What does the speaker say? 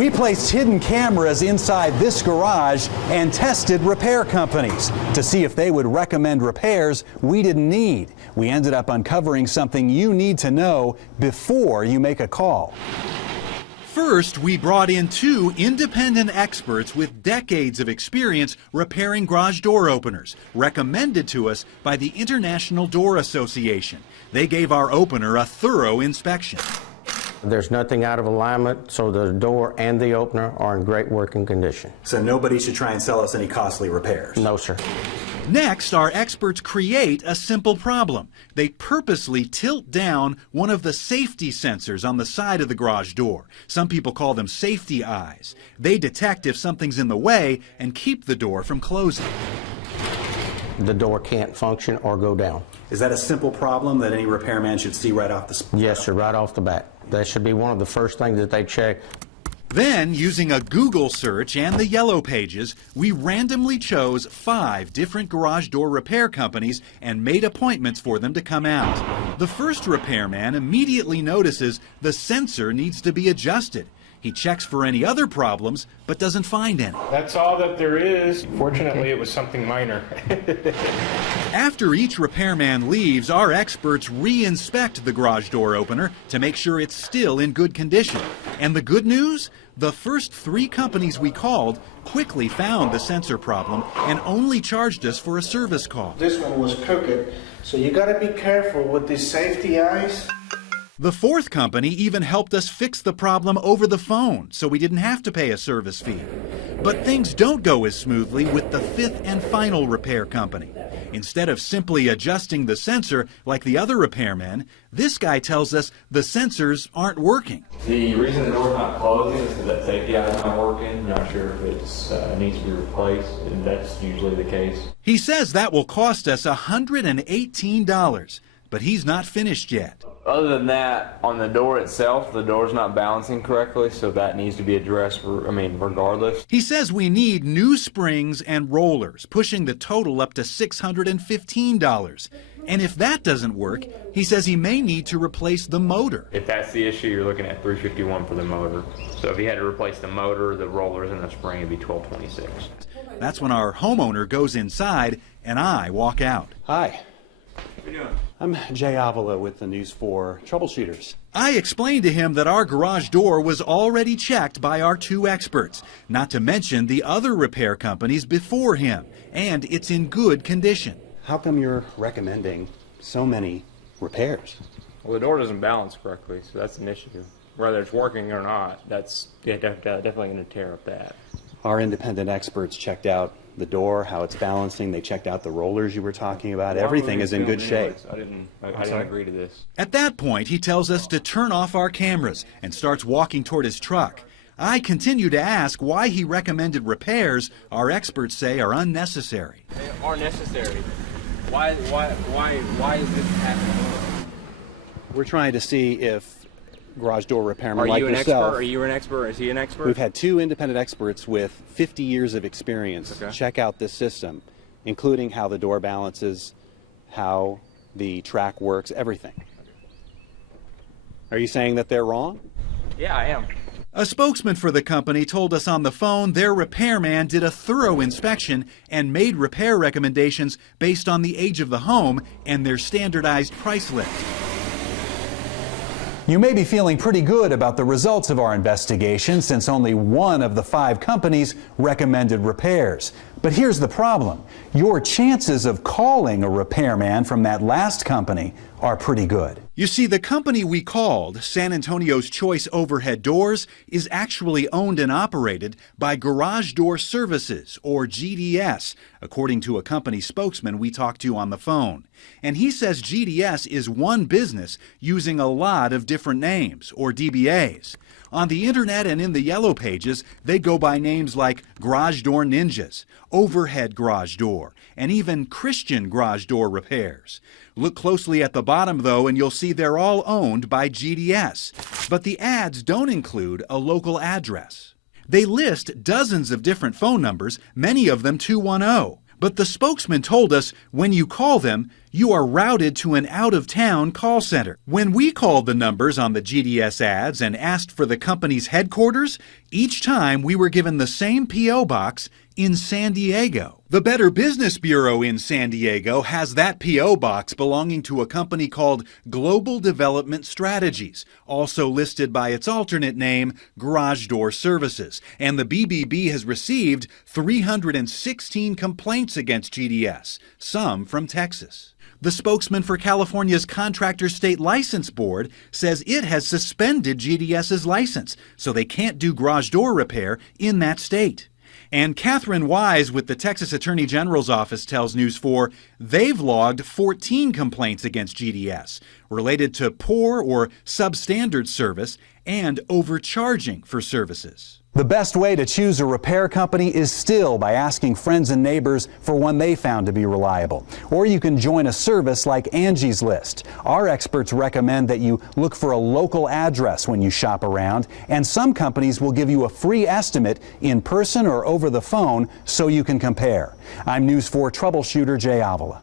We placed hidden cameras inside this garage and tested repair companies to see if they would recommend repairs we didn't need. We ended up uncovering something you need to know before you make a call. First, we brought in two independent experts with decades of experience repairing garage door openers, recommended to us by the International Door Association. They gave our opener a thorough inspection. There's nothing out of alignment, so the door and the opener are in great working condition. So nobody should try and sell us any costly repairs? No, sir. Next, our experts create a simple problem. They purposely tilt down one of the safety sensors on the side of the garage door. Some people call them safety eyes. They detect if something's in the way and keep the door from closing. The door can't function or go down. Is that a simple problem that any repairman should see right off the spot? Yes, sir, right off the bat. That should be one of the first things that they check. Then, using a Google search and the Yellow Pages, we randomly chose 5 different garage door repair companies and made appointments for them to come out. The first repairman immediately notices the sensor needs to be adjusted. He checks for any other problems, but doesn't find any. That's all that there is. Fortunately, it was something minor. After each repairman leaves, our experts re-inspect the garage door opener to make sure it's still in good condition. And the good news? The first 3 companies we called quickly found the sensor problem and only charged us for a service call. This one was crooked, so you gotta be careful with these safety eyes. The 4th company even helped us fix the problem over the phone, so we didn't have to pay a service fee. But things don't go as smoothly with the 5th and final repair company. Instead of simply adjusting the sensor like the other repairmen, this guy tells us the sensors aren't working. The reason the door's not closing is because that safety eye's not working. I'm not sure if it needs to be replaced, and that's usually the case. He says that will cost us $118, but he's not finished yet. Other than that, on the door itself, the door's not balancing correctly, so that needs to be addressed, regardless. He says we need new springs and rollers, pushing the total up to $615. And if that doesn't work, he says he may need to replace the motor. If that's the issue, you're looking at $351 for the motor. So if you had to replace the motor, the rollers, and the spring, it'd be $1226. That's when our homeowner goes inside and I walk out. Hi. What are you doing? I'm Jaie Avila with the News 4 Troubleshooters. I explained to him that our garage door was already checked by our 2 experts, not to mention the other repair companies before him, and it's in good condition. How come you're recommending so many repairs? Well, the door doesn't balance correctly, so that's an issue. Whether it's working or not, that's definitely going to tear up that. Our independent experts checked out the door, how it's balancing. They checked out the rollers you were talking about. Everything is in good shape. I didn't agree to this. At that point, he tells us to turn off our cameras and starts walking toward his truck. I continue to ask why he recommended repairs our experts say are unnecessary. They are necessary. Why is this happening? We're trying to see if garage door repairmen Are like you an yourself. expert? Are you an expert? Is he an expert? We've had 2 independent experts with 50 years of experience check out this system, including how the door balances, how the track works, everything. Are you saying that they're wrong? Yeah, I am. A spokesman for the company told us on the phone their repairman did a thorough inspection and made repair recommendations based on the age of the home and their standardized price list. You may be feeling pretty good about the results of our investigation since only 1 of the 5 companies recommended repairs. But here's the problem. Your chances of calling a repairman from that last company are pretty good. You see, the company we called, San Antonio's Choice Overhead Doors, is actually owned and operated by Garage Door Services, or GDS, according to a company spokesman we talked to on the phone. And he says GDS is one business using a lot of different names, or DBAs. On the internet and in the Yellow Pages, they go by names like Garage Door Ninjas, Overhead Garage Door, and even Christian Garage Door Repairs. Look closely at the bottom, though, and you'll see they're all owned by GDS. But the ads don't include a local address. They list dozens of different phone numbers, many of them 210. But the spokesman told us when you call them, you are routed to an out-of-town call center. When we called the numbers on the GDS ads and asked for the company's headquarters, each time we were given the same P.O. box in San Diego. The Better Business Bureau in San Diego has that P.O. box belonging to a company called Global Development Strategies, also listed by its alternate name, Garage Door Services. And the BBB has received 316 complaints against GDS, some from Texas. The spokesman for California's Contractor State License Board says it has suspended GDS's license, so they can't do garage door repair in that state. And Catherine Wise with the Texas Attorney General's office tells News 4 they've logged 14 complaints against GDS related to poor or substandard service and overcharging for services. The best way to choose a repair company is still by asking friends and neighbors for one they found to be reliable. Or you can join a service like Angie's List. Our experts recommend that you look for a local address when you shop around, and some companies will give you a free estimate in person or over the phone so you can compare. I'm News 4 troubleshooter Jaie Avila.